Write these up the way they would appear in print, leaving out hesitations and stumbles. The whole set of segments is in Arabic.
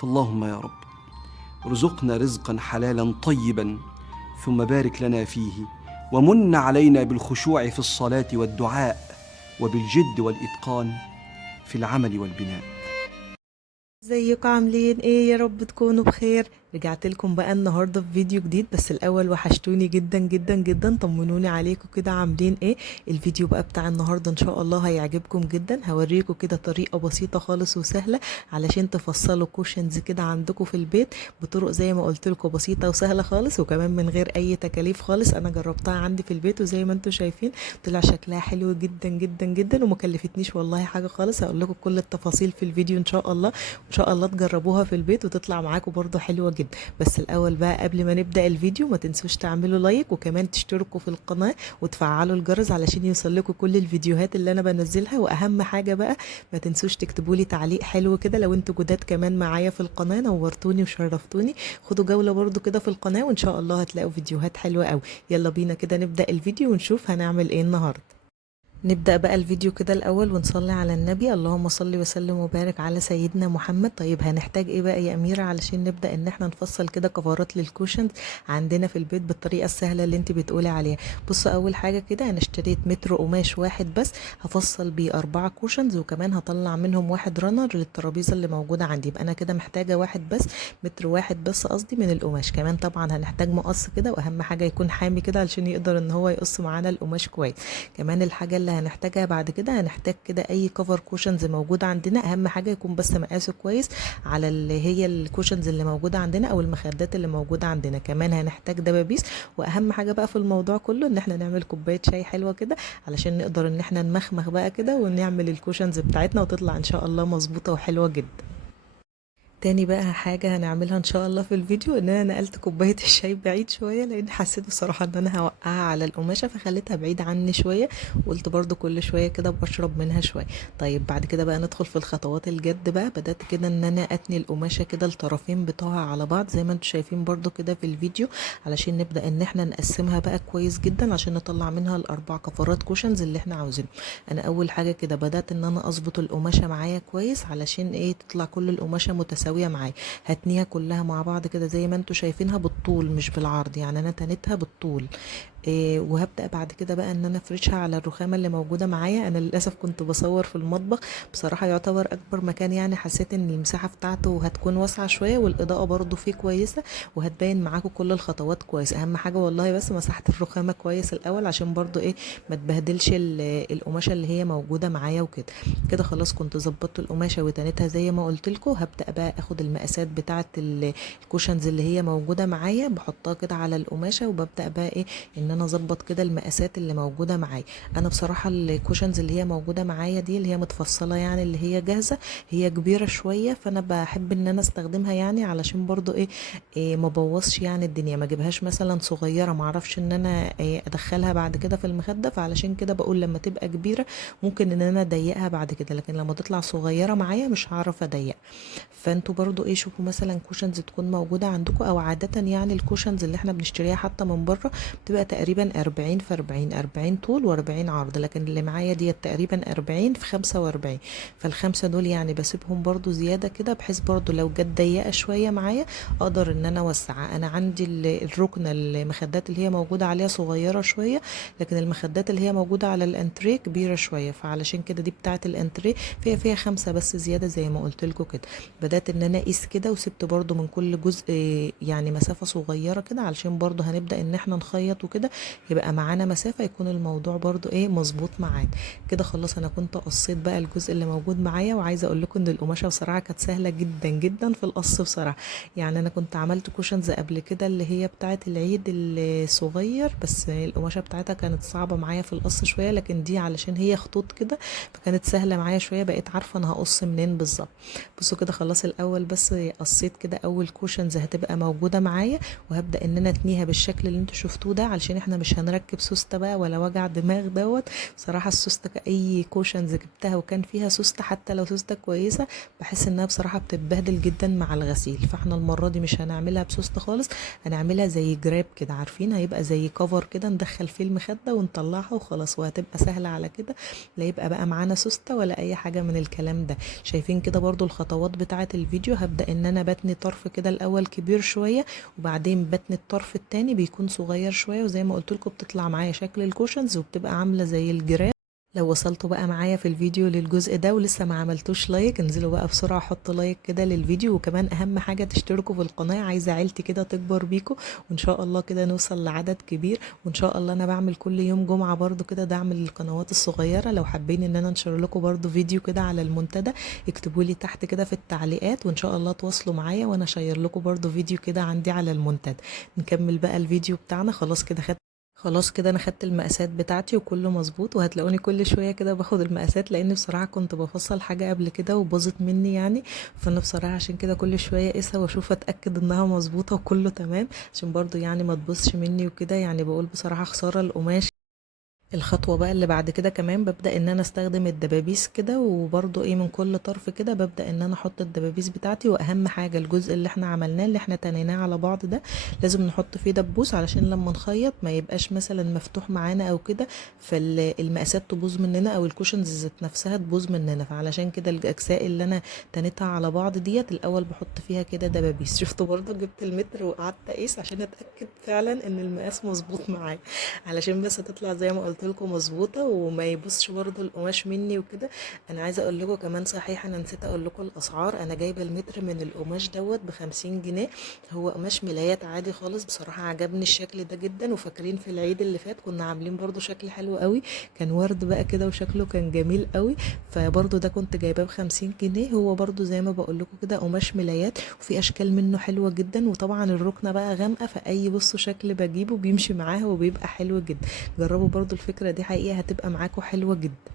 فاللهم يا رب ارزقنا رزقا حلالا طيبا، ثم بارك لنا فيه، ومن علينا بالخشوع في الصلاة والدعاء، وبالجد والإتقان في العمل والبناء. ازيكم عاملين ايه؟ يا رب تكونوا بخير. رجعت لكم بقى النهارده في فيديو جديد، بس الاول وحشتوني جدا جدا جدا، طمنوني عليكم كده عاملين ايه. الفيديو بقى بتاع النهارده ان شاء الله هيعجبكم جدا. هوريكم كده طريقه بسيطه خالص وسهله علشان تفصلوا كوشنز كده عندكم في البيت بطرق زي ما قلت لكم بسيطه وسهله خالص، وكمان من غير اي تكاليف خالص. انا جربتها عندي في البيت وزي ما انتم شايفين طلع شكلها حلو جدا جدا جدا، وما كلفتنيش والله حاجه خالص. هقول لكم كل التفاصيل في الفيديو ان شاء الله، ان شاء الله تجربوها في البيت وتطلع معاكم برضو حلوه جدا. بس الاول بقى قبل ما نبدا الفيديو ما تنسوش تعملوا لايك، وكمان تشتركوا في القناه وتفعلوا الجرس علشان يوصلكوا كل الفيديوهات اللي انا بنزلها. واهم حاجه بقى ما تنسوش تكتبوا لي تعليق حلو كده لو انتوا جداد كمان معايا في القناه، نورتوني وشرفتوني. خدوا جوله برضو كده في القناه وان شاء الله هتلاقوا فيديوهات حلوه قوي. يلا بينا كده نبدا الفيديو ونشوف هنعمل ايه النهارده. نبدأ بقى الفيديو كده الأول ونصلي على النبي، اللهم صل وسلم وبارك على سيدنا محمد. طيب هنحتاج ايه بقى يا أميرة علشان نبدأ ان احنا نفصل كده كفرات للكوشنز عندنا في البيت بالطريقة السهلة اللي انت بتقولي عليها؟ بصوا، أول حاجة كده أنا اشتريت متر قماش واحد بس، هفصل بيه 4 كوشنز، وكمان هطلع منهم واحد رانر للترابيزة اللي موجودة عندي. يبقى أنا كده محتاجة واحد بس، متر واحد بس قصدي من القماش. كمان طبعا هنحتاج مقص كده، وأهم حاجة يكون حامي كده علشان يقدر ان هو يقص معانا القماش كويس. كمان الحاجة اللي هنحتاجها بعد كده، هنحتاج كده اي كفر كوشنز موجود عندنا، اهم حاجة يكون بس مقاسه كويس على اللي هي الكوشنز اللي موجودة عندنا او المخدات اللي موجودة عندنا. كمان هنحتاج دبابيس، واهم حاجة بقى في الموضوع كله ان احنا نعمل كوباية شاي حلوة كده علشان نقدر ان احنا نمخمخ بقى كده ونعمل الكوشنز بتاعتنا وتطلع ان شاء الله مظبوطة وحلوة جدا. تاني بقى حاجة هنعملها ان شاء الله في الفيديو، ان انا نقلت كوباية الشاي بعيد شوية، لان حسيت بصراحة ان انا هوقعها على القماشة فخليتها بعيد عني شوية، وقلت برضو كل شوية كده بشرب منها شوية. طيب بعد كده بقى ندخل في الخطوات الجد بقى. بدأت كده ان انا اتني القماشة كده الطرفين بتوعها على بعض زي ما انتم شايفين برضو كده في الفيديو، علشان نبدأ ان احنا نقسمها بقى كويس جدا عشان نطلع منها الاربع كفرات كوشنز اللي احنا عاوزينهم. انا اول حاجة كده بدأت ان انا اظبط القماشة معايا كويس علشان ايه تطلع كل القماشة متساوية معايا. هتنيها كلها مع بعض كده زي ما انتوا شايفينها بالطول مش بالعرض، يعني انا تنيتها بالطول. وهبدأ بعد كده بقى ان انا افرشها على الرخامة اللي موجودة معايا. انا للأسف كنت بصور في المطبخ، بصراحة يعتبر اكبر مكان، يعني حسيت ان المساحة بتاعته هتكون واسعة شوية، والاضاءة برضو فيه كويسة، وهتبين معاكم كل الخطوات كويس. اهم حاجة والله بس مسحت الرخامة كويس الاول عشان برضو ايه ما تبهدلش القماشة اللي هي موجودة معايا وكده. كده خلاص كنت ظبطت القماشة وتنيتها زي ما قلت لكم. هبدأ بقى اخد المقاسات بتاعة الكوشنز اللي هي موجودة معايا، بحطها كده على القماشة، وببدأ بقى ايه ان انا اظبط كده المقاسات اللي موجوده معايا. انا بصراحه الكوشنز اللي هي موجوده معايا دي اللي هي متفصله يعني اللي هي جاهزه، هي كبيره شويه، فانا بحب ان انا استخدمها يعني علشان برضو إيه ما بوظش يعني الدنيا، ما اجيبهاش مثلا صغيره ما اعرفش ان انا إيه ادخلها بعد كده في المخده. فعلشان كده بقول لما تبقى كبيره ممكن ان انا اضيقها بعد كده، لكن لما تطلع صغيره معايا مش هعرف اضيقها. فانتوا برضو ايه شوفوا مثلا كوشنز تكون موجوده عندكم، او عاده يعني الكوشنز اللي احنا بنشتريها حتى من بره بتبقى تقريبا 40 في 40، 40 طول و40 عرض، لكن اللي معايا دي تقريبا 40 في 45. فالخمسه دول يعني بسيبهم برضو زياده كده، بحيث برضو لو جت ضيقه شويه معايا اقدر ان انا اوسعها. انا عندي الركنه المخدات اللي هي موجوده عليها صغيره شويه، لكن المخدات اللي هي موجوده على الانتريه كبيره شويه، فعلشان كده دي بتاعه الانتريه فيها 5 بس زياده زي ما قلت لكم كده. بدات ان انا اقيس كده، وسبت برضو من كل جزء يعني مسافه صغيره كده علشان برضو هنبدا ان احنا نخيط وكده، يبقى معانا مسافه يكون الموضوع برضو ايه مظبوط معانا كده. خلاص انا كنت قصيت بقى الجزء اللي موجود معايا، وعايزه اقول لكم ان القماشه بصراحه كانت سهله جدا جدا في القص بصراحه. يعني انا كنت عملت كوشنز قبل كده اللي هي بتاعه العيد الصغير، بس القماشه بتاعتها كانت صعبه معايا في القص شويه، لكن دي علشان هي خطوط كده فكانت سهله معايا شويه، بقيت عارفه انا هقص منين بالظبط. بصوا كده خلاص الاول بس قصيت كده اول كوشنز هتبقى موجوده معايا، وهبدا ان انا اتنيها بالشكل اللي انتوا شفتوه ده علشان احنا مش هنركب سوسته بقى ولا وجع دماغ دوت. بصراحه السوسته اي كوشنز جبتها وكان فيها سوسته حتى لو سوسته كويسه بحس انها بصراحه بتتبهدل جدا مع الغسيل، فاحنا المره دي مش هنعملها بسوسته خالص، هنعملها زي جراب كده عارفين، هيبقى زي كفر كده ندخل فيه المخده ونطلعها وخلاص، وهتبقى سهله على كده، لا يبقى بقى معانا سوسته ولا اي حاجه من الكلام ده. شايفين كده برضو الخطوات بتاعه الفيديو الفيديو هبدأ ان انا بتني طرف كده الاول كبير شوية، وبعدين بتني الطرف التاني بيكون صغير شوية، وزي ما قلت لكم بتطلع معايا شكل الكوشنز وبتبقى عاملة زي الجراب. لو وصلتوا بقى معايا في الفيديو للجزء ده ولسه ما عملتوش لايك، انزلوا بقى بسرعة حطوا لايك كده للفيديو، وكمان اهم حاجة تشتركوا في القناة، عايزة عيلتي كده تكبر بيكم، وان شاء الله كده نوصل لعدد كبير. وان شاء الله انا بعمل كل يوم جمعة برضو كده دعم للقنوات الصغيرة، لو حابين ان انا انشر لكم برضو فيديو كده على المنتدى اكتبوا لي تحت كده في التعليقات، وان شاء الله تواصلوا معايا وانا اشير لكم برضو فيديو كده عندي على المنتدى. نكمل بقى الفيديو بتاعنا. خلاص كده انا خدت المقاسات بتاعتي وكله مظبوط، وهتلاقوني كل شويه كده باخد المقاسات، لان بصراحه كنت بفصل حاجه قبل كده وباظت مني يعني، فانا بصراحه عشان كده كل شويه اقيسها واشوف اتاكد انها مظبوطه وكله تمام، عشان برضو يعني ما تبصش مني وكده، يعني بقول بصراحه خساره القماش. الخطوة بقى اللي بعد كده كمان ببدأ ان انا استخدم الدبابيس كده، وبرضو ايه من كل طرف كده ببدأ ان انا احط الدبابيس بتاعتي. واهم حاجة الجزء اللي احنا عملناه اللي احنا تنيناه على بعض ده لازم نحط فيه دبوس، علشان لما نخيط ما يبقاش مثلا مفتوح معانا او كده فالمقاسات تبوظ مننا، او الكوشنز ذات نفسها تبوظ مننا. فعلشان كده الاجزاء اللي انا تنيتها على بعض ديت الاول بحط فيها كده دبابيس. شفتوا برضو جبت المتر وقعدت اقيس عشان اتأكد فعلا ان المقاس مظبوط معايا، علشان بس تطلع زي ما قلت لكم مظبوطه وما يبصش برضو القماش مني وكده. انا عايزه اقول لكم كمان صحيح انا نسيت اقول لكم الاسعار، انا جايبه المتر من القماش دوت ب50 جنيه، هو قماش ملايات عادي خالص. بصراحه عجبني الشكل ده جدا، وفاكرين في العيد اللي فات كنا عاملين برضو شكل حلو قوي، كان ورد بقى كده وشكله كان جميل قوي، فبرضو ده كنت جايباه ب50 جنيه. هو برضو زي ما بقول لكم كده قماش ملايات، وفي اشكال منه حلوه جدا، وطبعا الركنه بقى غامقه، فاي بصوا شكل بجيبه بيمشي معاها وبيبقى حلو جدا. جربوا برضو الفكرة دي حقيقة هتبقى معاكم حلوة جدا.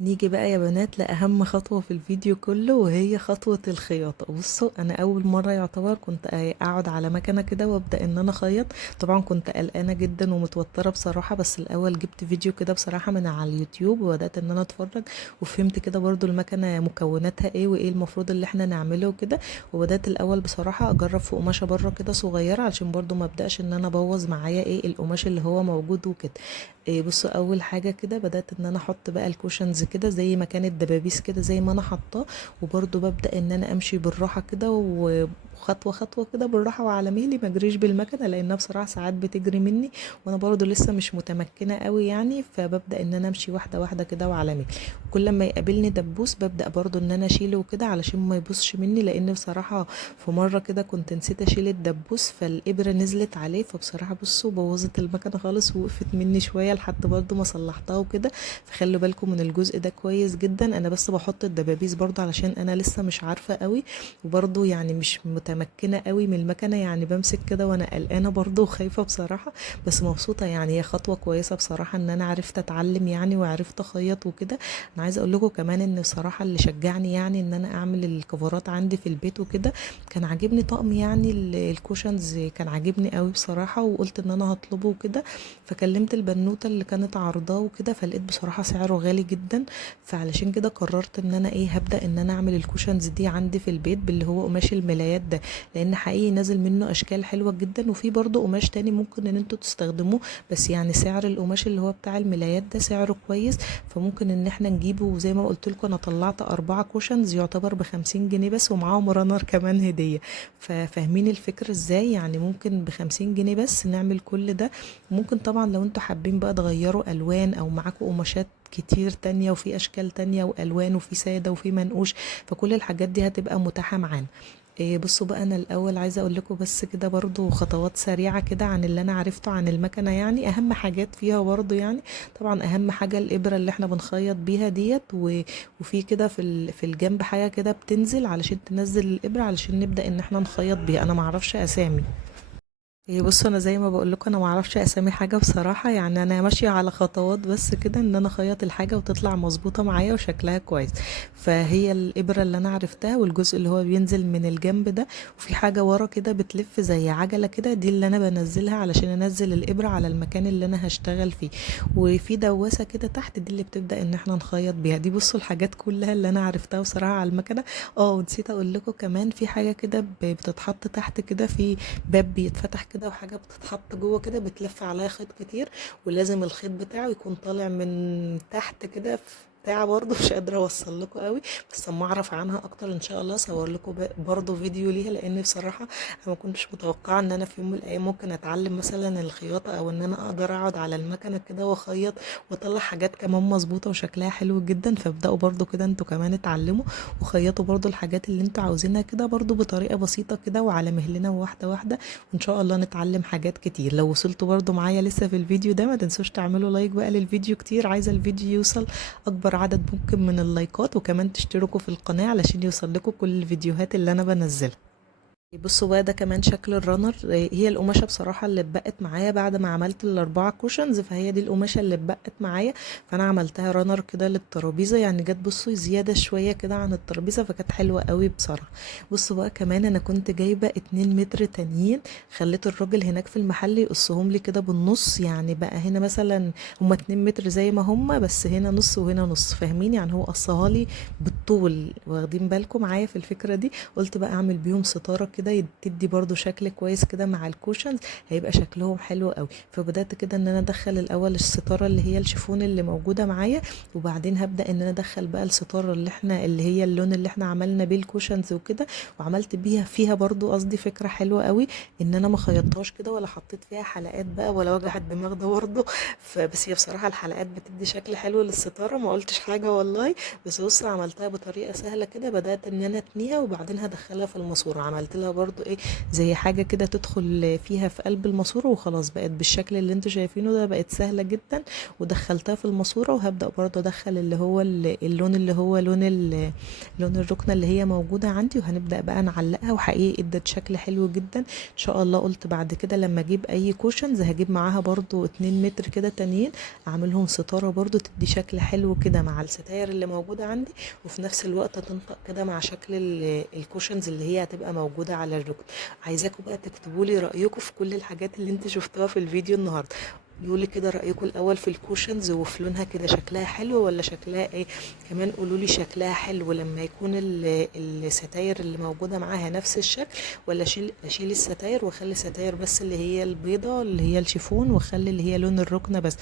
نيجي بقى يا بنات لأهم خطوة في الفيديو كله، وهي خطوة الخياطة. بصوا أنا أول مرة يعتبر كنت أقعد على مكنة كده وأبدأ إن أنا أخيط، طبعا كنت قلقانة جدا ومتوترة بصراحة، بس الأول جبت فيديو كده بصراحة من على اليوتيوب وبدأت إن أنا أتفرج، وفهمت كده برضو المكنة مكوناتها إيه وإيه المفروض اللي إحنا نعمله كده. وبدأت الأول بصراحة أجرب في قماشة بره كده صغيرة، علشان برضو ما أبدأش إن أنا أبوظ معايا إيه القماش اللي هو موجود وكده. إيه بصوا اول حاجه كده بدات ان انا احط بقى الكوشنز كده زي ما كانت دبابيس كده زي ما انا حطاه، وبرده ببدا ان انا امشي بالراحه كده وخطوه خطوه كده بالراحه وعلى مهلي، ما اجريش بالمكنه لانها بصراحه ساعات بتجري مني وانا برضو لسه مش متمكنه قوي يعني، فببدا ان انا امشي واحده واحده كده وعلى مهلي. كل ما يقابلني دبوس ببدا برضو ان انا اشيله كده علشان ما يبصش مني، لان بصراحه في مره كده كنت نسيت اشيل الدبوس فالابره نزلت عليه، فبصراحه بصوا بوظت المكنه خالص ووقفت مني شويه لحد برضو ما صلحتها وكده. فخلوا بالكم من الجزء ده كويس جدا. انا بس بحط الدبابيس برضو علشان انا لسه مش عارفه قوي، وبرضو يعني مش متمكنه قوي من المكنه، يعني بمسك كده وانا قلقانه برضو وخايفه بصراحه، بس مبسوطه يعني هي خطوه كويسه بصراحه ان انا عرفت اتعلم يعني وعرفت اخيط وكده. انا عايزه اقول لكم كمان ان بصراحه اللي شجعني يعني ان انا اعمل الكفرات عندي في البيت وكده، كان عاجبني طقم يعني الكوشنز كان عاجبني قوي بصراحه، وقلت ان انا هطلبه وكده. فكلمت البنوته اللي كانت عارضاه وكده، فلقيت بصراحه سعره غالي جدا، فعلشان كده قررت ان انا ايه هبدا ان انا اعمل الكوشنز دي عندي في البيت باللي هو قماش الملايات ده، لان حقيقي نازل منه اشكال حلوه جدا. وفي برضه قماش تاني ممكن ان انتوا تستخدموه، بس يعني سعر القماش اللي هو بتاع الملايات ده سعره كويس، فممكن ان احنا نجيبه. وزي ما قلت لكم انا طلعت 4 كوشنز يعتبر ب50 جنيه بس، ومعاهم رانر كمان هديه. ففاهمين الفكره ازاي؟ يعني ممكن ب50 جنيه بس نعمل كل ده. ممكن طبعا لو انتوا حابين بقى تغيروا الوان او معاكم قماشات كتير تانية وفي اشكال تانية والوان وفي سادة وفي منقوش، فكل الحاجات دي هتبقى متاحة معانا. إيه بصوا بقى انا الاول عايزه اقول لكم بس كده برضو خطوات سريعه كده عن اللي انا عرفته عن المكنه، يعني اهم حاجات فيها برضو يعني. طبعا اهم حاجه الابره اللي احنا بنخيط بيها ديت وفي كده في الجنب حاجه كده بتنزل علشان تنزل الابره علشان نبدا ان احنا نخيط بيها. انا معرفش اسامي. إيه بصوا انا زي ما بقول لكم انا ما اعرفش اسامي حاجه بصراحه، يعني انا ماشيه على خطوات بس كده ان انا اخيط الحاجه وتطلع مظبوطه معايا وشكلها كويس. فهي الابره اللي انا عرفتها والجزء اللي هو بينزل من الجنب ده، وفي حاجه ورا كده بتلف زي عجله كده، دي اللي انا بنزلها علشان انزل الابره على المكان اللي انا هشتغل فيه. وفي دواسه كده تحت دي اللي بتبدا ان احنا نخيط بيها. دي بصوا الحاجات كلها اللي انا عرفتها بصراحه على المكنه. ونسيت اقول لكم كمان في حاجه كده بتتحط تحت كده، في باب بيتفتح كده وحاجه بتتحط جوه كده بتلف عليها خيط كتير، ولازم الخيط بتاعه يكون طالع من تحت كده ممتعه برضو، مش قادره اوصل لكم قوي، بس اما اعرف عنها اكتر ان شاء الله اصور لكم برضو فيديو ليها، لان بصراحه انا ما كنتش متوقعه ان انا في يوم من الايام ممكن اتعلم مثلا الخياطه، او ان انا اقدر اقعد على المكنه كده واخيط واطلع حاجات كمان مظبوطه وشكلها حلو جدا. فابداوا برضو كده انتوا كمان اتعلموا وخيطوا برضو الحاجات اللي انتوا عاوزينها كده برضو بطريقه بسيطه كده وعلى مهلنا، واحده واحده، وان شاء الله نتعلم حاجات كتير. لو وصلتوا برضو معايا لسه في الفيديو ده ما تنسوش تعملوا لايك بقى للفيديو كتير، عايزه الفيديو يوصل اكبر عدد ممكن من اللايكات، وكمان تشتركوا في القناه علشان يوصل لكم كل الفيديوهات اللي انا بنزلها. بصوا بقى ده كمان شكل الرانر، هي القماشه بصراحه اللي اتبقت معايا بعد ما عملت الاربعه كوشنز، فهي دي القماشه اللي اتبقت معايا، فانا عملتها رانر كده للترابيزه، يعني جت بصوا زياده شويه كده عن الترابيزه، فكانت حلوه قوي بصراحه. بصوا بقى كمان انا كنت جايبه 2 متر تانيين، خليت الراجل هناك في المحل يقصهم لي كده بالنص، يعني بقى هنا مثلا هما 2 متر زي ما هما، بس هنا نص وهنا نص، فاهمين؟ يعني هو قصها لي بالطول، واخدين بالكم معايا في الفكره دي؟ قلت بقى اعمل بيهم ستاره كده تدي برضو شكل كويس كده مع الكوشنز، هيبقى شكلهم حلو قوي. فبدات كده ان انا ادخل الاول الستاره اللي هي الشيفون اللي موجوده معايا، وبعدين هبدا ان انا ادخل بقى الستاره اللي هي اللون اللي احنا عملنا بيه الكوشنز وكده، وعملت بيها فيها برضو قصدي فكره حلوه قوي، ان انا ما خيطتهاش كده ولا حطيت فيها حلقات بقى ولا وجع الدماغ ده برضو. فبس هي بصراحه الحلقات بتدي شكل حلو للستاره، ما قلتش حاجه والله. بس بص عملتها بطريقه سهله كده، بدات ان انا اتنيها وبعدين هدخلها في الماسوره، عملت لها برضو ايه زي حاجه كده تدخل فيها في قلب الماسوره، وخلاص بقت بالشكل اللي انتوا شايفينه ده، بقت سهله جدا. ودخلتها في الماسوره، وهبدا برضو ادخل اللي هو اللون اللي هو لون الركنه اللي هي موجوده عندي، وهنبدا بقى نعلقها، وحقيقي ادت شكل حلو جدا ان شاء الله. قلت بعد كده لما اجيب اي كوشنز هجيب معاها برضو 2 متر كده تانيين، اعملهم ستاره برضو تدي شكل حلو كده مع الستاير اللي موجوده عندي، وفي نفس الوقت تنطق كده مع شكل الكوشنز اللي هي هتبقى موجوده على الركن. عايزاكم بقى تكتبوا لي رايكم في كل الحاجات اللي انتوا شفتوها في الفيديو النهارده، قولوا لي كده رايكم الاول في الكوشنز وفي لونها كده، شكلها حلو ولا شكلها ايه؟ كمان قولوا لي شكلها حلو لما يكون الستاير اللي موجوده معاها نفس الشكل، ولا اشيل الستاير واخلي الستاير بس اللي هي البيضه اللي هي الشيفون، واخلي اللي هي لون الركنه بس.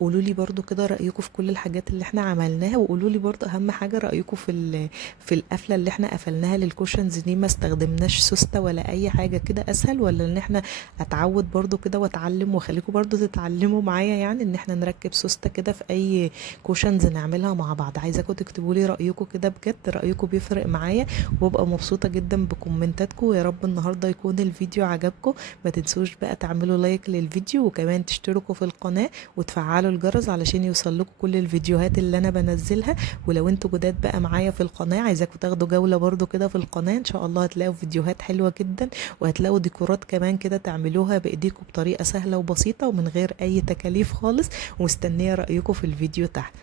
قولوا لي برده كده رايكم في كل الحاجات اللي احنا عملناها، وقولوا لي برده اهم حاجه رايكم في القفله اللي احنا قفلناها للكوشنز دي، ما استخدمناش سوسته ولا اي حاجه كده، اسهل ولا ان احنا اتعود برده كده واتعلم، واخليكم برده تتعلموا معايا، يعني ان احنا نركب سوسته كده في اي كوشنز نعملها مع بعض. عايزاكم تكتبوا لي رايكم كده بجد، رايكم بيفرق معايا، وببقى مبسوطه جدا بكومنتاتكم. يا رب النهارده يكون الفيديو عجبكم، ما تنسوش بقى تعملوا لايك للفيديو، وكمان تشتركوا في القناه وتفعلوا الجرس علشان يوصل لكم كل الفيديوهات اللي انا بنزلها. ولو انتوا جداد بقى معايا في القناه، عايزاكم تاخدوا جوله برده كده في القناه، ان شاء الله هتلاقوا فيديوهات حلوه جدا، وهتلاقوا ديكورات كمان كده تعملوها بايديكم بطريقه سهله وبسيطه ومن غير اي تكاليف خالص. ومستنيه رايكم في الفيديو تحت.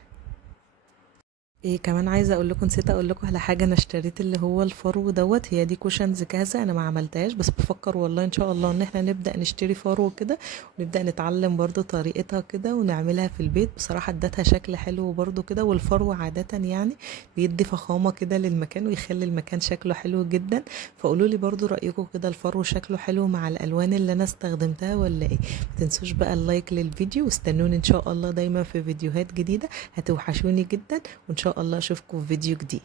ايه كمان عايزه اقول لكم، نسيت اقول لكم على حاجه، انا اشتريت اللي هو الفرو دوت، هي دي كوشنز جاهزه انا ما عملتهاش، بس بفكر والله ان شاء الله ان احنا نبدا نشتري فرو كده، ونبدا نتعلم برضو طريقتها كده ونعملها في البيت. بصراحه ادتها شكل حلو برضو كده، والفرو عاده يعني بيدي فخامه كده للمكان ويخلي المكان شكله حلو جدا. فقولوا لي برضو رايكم كده، الفرو شكله حلو مع الالوان اللي انا استخدمتها ولا ايه؟ ما تنسوش بقى اللايك للفيديو، واستنوني ان شاء الله دايما في فيديوهات جديده، هتوحشوني جدا، وان شاء الله اشوفكم في فيديو جديد.